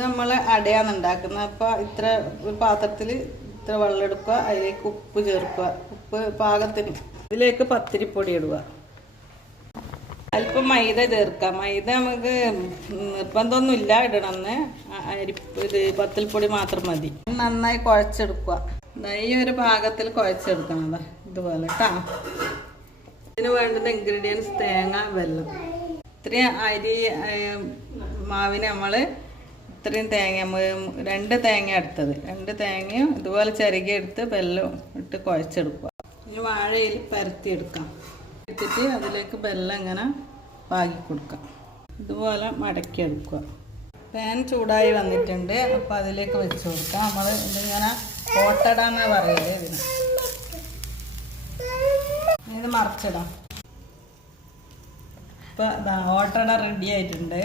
നമ്മൾ അടയാണ് ഉണ്ടാക്കുന്നത്. അപ്പോൾ ഇത്ര ഒരു പാത്രത്തിൽ ഇത്ര വെള്ളം എടുക്കുക, അതിലേക്ക് ഉപ്പ് ചേർക്കുക, ഉപ്പ് പാകത്തിന്. ഇതിലേക്ക് പത്തിരിപ്പൊടി ഇടുക, അല്പം മൈദ ചേർക്കുക. മൈദ നമുക്ക് നിർബന്ധമൊന്നുമില്ല ഇടണമെന്ന്, ഇത് പത്തിരിപ്പൊടി മാത്രം മതി. നന്നായി കുഴച്ചെടുക്കുക. ഈ ഒരു പാകത്തിൽ കുഴച്ചെടുക്കണം, ഇതുപോലെ കേട്ടോ. ഇതിന് വേണ്ടുന്ന ഇൻഗ്രീഡിയൻസ് തേങ്ങ, വെള്ളം. ഇത്രയും അരി മാവിന് നമ്മൾ ഇത്രയും തേങ്ങ, 2 തേങ്ങ എടുത്തത്, 2 തേങ്ങയും ഇതുപോലെ ചിരകി എടുത്ത് വെല്ലം ഇട്ട് കുഴച്ചെടുക്കുക. ഇനി വാഴയിൽ പരത്തിയെടുക്കാം. എടുത്തിട്ട് അതിലേക്ക് വെല്ലം ഇങ്ങനെ പാകി കൊടുക്കാം. ഇതുപോലെ മടക്കിയെടുക്കുക. പാൻ ചൂടായി വന്നിട്ടുണ്ട്. അപ്പോൾ അതിലേക്ക് വെച്ച് കൊടുക്കാം. നമ്മൾ ഇതിങ്ങനെ ഓട്ടടാന്നാണ് പറയുന്നത്. ഇത് മറിച്ചിടാം. ഇപ്പോൾ ഓട്ടട റെഡി ആയിട്ടുണ്ട്.